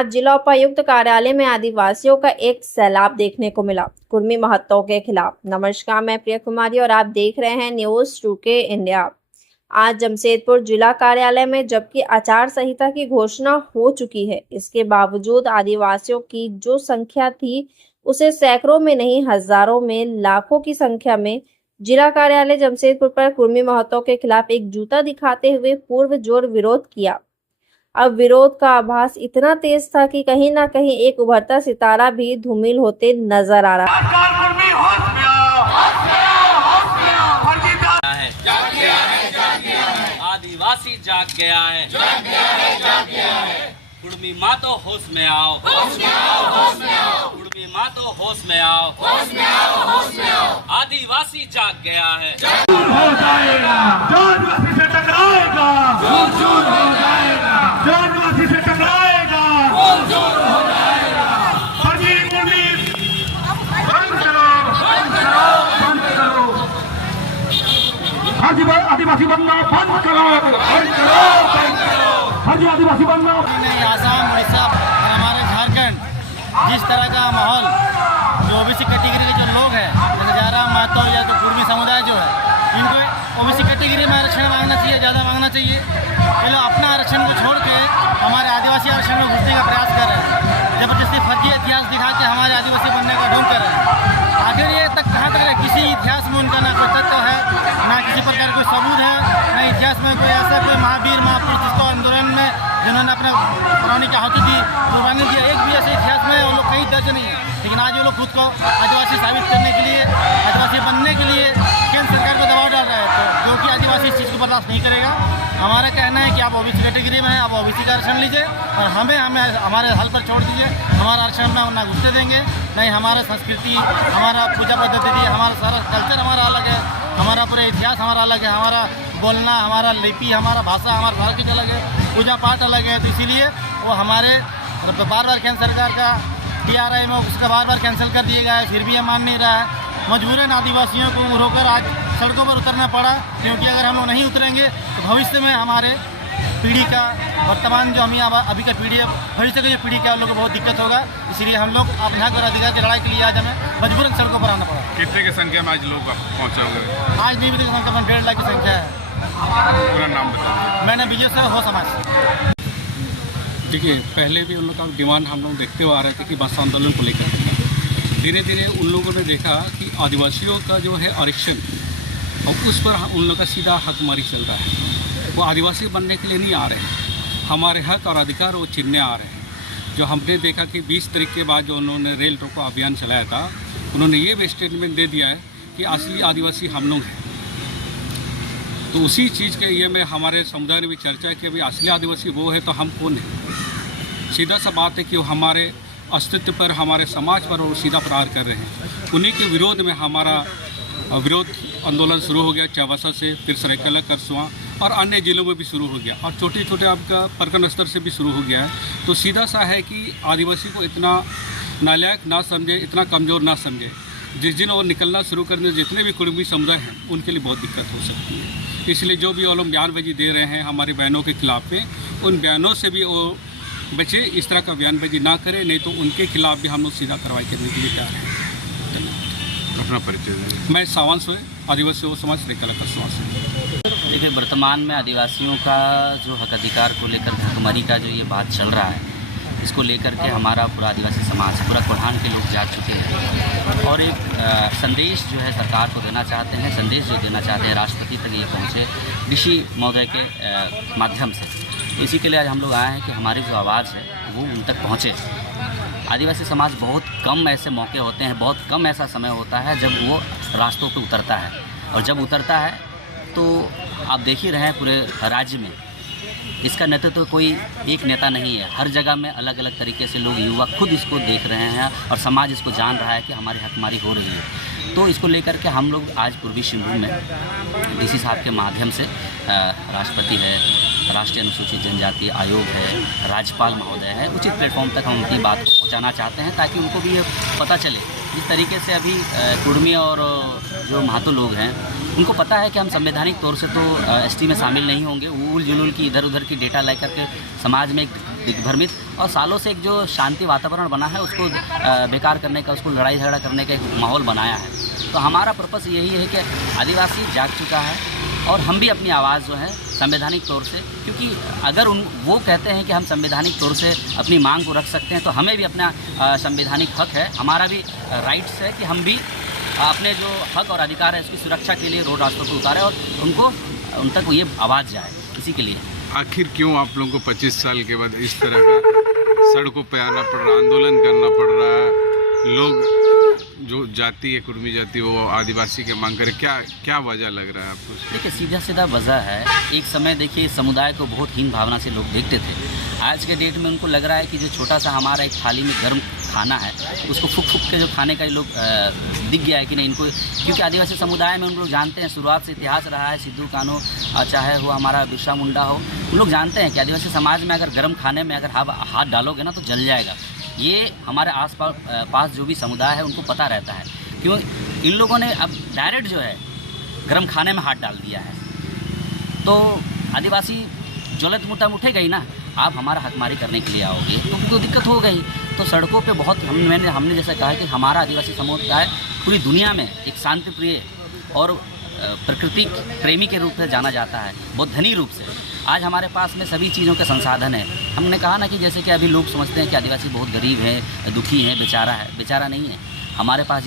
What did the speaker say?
आज जिला उपायुक्त कार्यालय में आदिवासियों का एक सैलाब देखने को मिला कुर्मी महत्तों के खिलाफ। नमस्कार, मैं प्रिया कुमारी और आप देख रहे हैं न्यूज़ 2K इंडिया। आज जमशेदपुर जिला कार्यालय में जबकि आचार संहिता की घोषणा हो चुकी है, इसके बावजूद आदिवासियों की जो संख्या थी उसे सैकड़ों में नहीं हजारों में लाखों की संख्या में जिला कार्यालय जमशेदपुर पर कुर्मी महत्तों के खिलाफ एक जूता दिखाते हुए पुरजोर विरोध किया। अब विरोध का आभास इतना तेज था कि कहीं ना कहीं एक उभरता सितारा भी धूमिल होते नजर आ रहा है। आदिवासी जाग गया है, कुर्मी माँ तो होश में आओ, कुर्मी माँ तो होश में आओ, आदिवासी जाग गया है। हो जाएगा, जानवासी से टकराएगा, जानवासी से टकराएगा, फर्जी कुर्मी बंद करो, बंद करो, आदिवासी बनना बंद करो, फर्जी आदिवासी बनना। आसाम, उड़ीसा और हमारे झारखंड जिस तरह का माहौल जो ओबीसी कैटेगरी के जो लोग हैं, जैसे जारा महतो या तो कुर्मी समुदाय जो है, इनको ओबीसी कैटेगरी में आरक्षण मांगना चाहिए, ज़्यादा मांगना चाहिए। ये लोग अपना आरक्षण को छोड़ के हमारे आदिवासी आरक्षण में घुसने का प्रयास कर रहे हैं, जबरदस्ती फर्जी इतिहास दिखा के हमारे आदिवासी बनने का ढोंग कर रहे हैं। आखिर ये तक कहाँ तक है? किसी इतिहास में उनका ना कोई तत्व है, ना किसी प्रकार कोई सबूत है, ना इतिहास में कोई ऐसा कोई महावीर महापुरुष जिसको आंदोलन में जिन्होंने अपना पुरानी की आहुति दी, कुर्बानी दिया, एक भी ऐसे इतिहास में वो लोग कहीं दर्ज नहीं है। लेकिन आज वो लोग खुद को आदिवासी साबित करने के लिए, आदिवासी बनने के लिए केंद्र सरकार को दबाव डाल रहा है, तो जो कि आदिवासी इस चीज़ को बर्दाश्त नहीं करेगा। हमारा कहना है कि आप ओबीसी कैटेगरी में हैं, आप ओबीसी का आरक्षण लीजिए और हमें हमारे हल पर छोड़ दीजिए। हमारा आरक्षण में ना घुसने देंगे, नहीं हमारा संस्कृति, हमारा पूजा पद्धति, हमारा सारा कल्चर हमारा अलग है, हमारा पूरा इतिहास हमारा अलग है, हमारा बोलना, हमारा लिपि, हमारा भाषा, हमारा सारा कुछ अलग है, पूजा पाठ अलग है। तो इसीलिए वो हमारे बार बार केंद्र सरकार का DRI में उसका बार बार कैंसिल कर दिया गया है, फिर भी ये मान नहीं रहा है। मजबूरन आदिवासियों को रोकर आज सड़कों पर उतरना पड़ा, क्योंकि अगर हम लोग नहीं उतरेंगे तो भविष्य में हमारे पीढ़ी का, वर्तमान जो हम अभी का पीढ़ी है, भविष्य की जो पीढ़ी का, उन लोगों को बहुत दिक्कत होगा। इसीलिए हम लोग अपने हक और अधिकार की लड़ाई के लिए आज हमें मजबूरन सड़कों पर आना पड़ा। कितने की संख्या में आज लोग पहुँचे होंगे? आज नहीं भी संख्या 1.5 लाख की संख्या है। पूरा नाम बताइए। मैंने विजय सर हो समाज। देखिए, पहले भी उन लोग का डिमांड हम लोग देखते हुए आ रहे थे कि बस आंदोलन को लेकर धीरे धीरे उन लोगों ने देखा कि आदिवासियों का जो है आरक्षण और उस पर उन लोगों का सीधा हकमारी चल रहा है। वो आदिवासी बनने के लिए नहीं आ रहे हैं, हमारे हक और अधिकार वो छीनने आ रहे हैं। जो हमने देखा कि 20 तारीख के बाद जो उन्होंने रेल रोको अभियान चलाया था, उन्होंने ये भी स्टेटमेंट दे दिया है कि असली आदिवासी हम लोग हैं। तो उसी चीज़ के ये में हमारे समुदाय ने भी चर्चा की, अभी असली आदिवासी वो है तो हम कौन हैं। सीधा सा बात है कि वो हमारे अस्तित्व पर, हमारे समाज पर वो सीधा प्रहार कर रहे हैं। उन्हीं के विरोध में हमारा विरोध आंदोलन शुरू हो गया चावासा से, फिर सरायकेला, करसुआ और अन्य जिलों में भी शुरू हो गया, और छोटे छोटे आपका प्रखंड स्तर से भी शुरू हो गया है। तो सीधा सा है कि आदिवासी को इतना नालायक ना समझे, इतना कमज़ोर ना समझे। जिस दिन वो निकलना शुरू करने, जितने भी कुर्मी समुदाय हैं उनके लिए बहुत दिक्कत हो सकती है। इसलिए जो भी वो लोग बयानबाजी दे रहे हैं हमारी बहनों के खिलाफ में, उन बयानों से भी वो बचे, इस तरह का बयानबाजी ना करें, नहीं तो उनके खिलाफ भी हम लोग सीधा कार्रवाई करने के लिए तैयार हैं। अपना परिचय। मैं सावंत सोए, आदिवासी समाज सरायकेला करसुआ से। देखिए, वर्तमान में आदिवासियों का जो हक अधिकार को लेकर भुखमरी का जो ये बात चल रहा है, इसको लेकर के हमारा पूरा आदिवासी समाज, पूरा कोल्हान के लोग जाग चुके हैं और एक संदेश जो है सरकार को देना चाहते हैं, संदेश जो देना चाहते हैं राष्ट्रपति तक ये पहुँचे ऋषि महोदय के माध्यम से। इसी के लिए आज हम लोग आए हैं कि हमारी जो आवाज़ है वो उन तक पहुँचे। आदिवासी समाज बहुत कम ऐसे मौके होते हैं, बहुत कम ऐसा समय होता है जब वो रास्तों पे उतरता है, और जब उतरता है तो आप देख ही रहे हैं पूरे राज्य में इसका नेतृत्व कोई एक नेता नहीं है। हर जगह में अलग अलग तरीके से लोग, युवा खुद इसको देख रहे हैं और समाज इसको जान रहा है कि हमारी हकमारी हो रही है। तो इसको लेकर के हम लोग आज पूर्वी सिंहभूम में DC साहब के माध्यम से, राष्ट्रपति है, राष्ट्रीय अनुसूचित जनजाति आयोग है, राज्यपाल महोदय है, उचित प्लेटफॉर्म तक हम उनकी बात को पहुँचाना चाहते हैं, ताकि उनको भी ये पता चले। जिस तरीके से अभी कुर्मी और जो महतो लोग हैं उनको पता है कि हम संवैधानिक तौर से तो ST में शामिल नहीं होंगे, उल जुलूल की इधर उधर की डेटा लेकर के समाज में एक दिग्भ्रमित और सालों से एक जो शांति वातावरण बना है उसको बेकार करने का, उसको लड़ाई झगड़ा करने का एक माहौल बनाया है। तो हमारा पर्पस यही है कि आदिवासी जाग चुका है और हम भी अपनी आवाज़ जो है संवैधानिक तौर से, क्योंकि अगर वो कहते हैं कि हम संवैधानिक तौर से अपनी मांग को रख सकते हैं तो हमें भी अपना संवैधानिक हक है, हमारा भी राइट्स है कि हम भी अपने जो हक और अधिकार है उसकी सुरक्षा के लिए रोड रास्तों पर उतारें और उन तक ये आवाज़ जाए। इसी के लिए आखिर क्यों आप लोगों को 25 साल के बाद इस तरह का सड़कों पे आना पड़ रहा, आंदोलन करना पड़ रहा है? लोग जो जाति है, कुर्मी जाति, वो आदिवासी के मांग करे, क्या वजह लग रहा है आपको? देखिए, सीधा सीधा वजह है, एक समय देखिए समुदाय को बहुत हीन भावना से लोग देखते थे। आज के डेट में उनको लग रहा है कि जो छोटा सा हमारा एक थाली में गर्म खाना है उसको फूक फूक के जो खाने का लोग दिख गया है कि नहीं इनको, क्योंकि आदिवासी समुदाय में उन लोग जानते हैं, शुरुआत से इतिहास रहा है, सिद्धू कान्हू चाहे हो हमारा बिरसा मुंडा हो, उन लोग जानते हैं कि आदिवासी समाज में अगर गर्म खाने में अगर हाथ डालोगे ना तो जल जाएगा। ये हमारे आस पास जो भी समुदाय है उनको पता रहता है, क्यों इन लोगों ने अब डायरेक्ट जो है गर्म खाने में हाथ डाल दिया है। तो आदिवासी ज्वलंत मुद्दा उठेगा ही ना, आप हमारा हकमारी करने के लिए आओगे तो दिक्कत हो गई। तो सड़कों पे बहुत हमने जैसा कहा कि हमारा आदिवासी समुदाय पूरी दुनिया में एक शांति प्रिय और प्रकृति प्रेमी के रूप में जाना जाता है, बहुत धनी रूप से। आज हमारे पास में सभी चीज़ों के संसाधन है। हमने कहा ना कि जैसे कि अभी लोग समझते हैं कि आदिवासी बहुत गरीब है, दुखी है, बेचारा है, बेचारा नहीं है। हमारे पास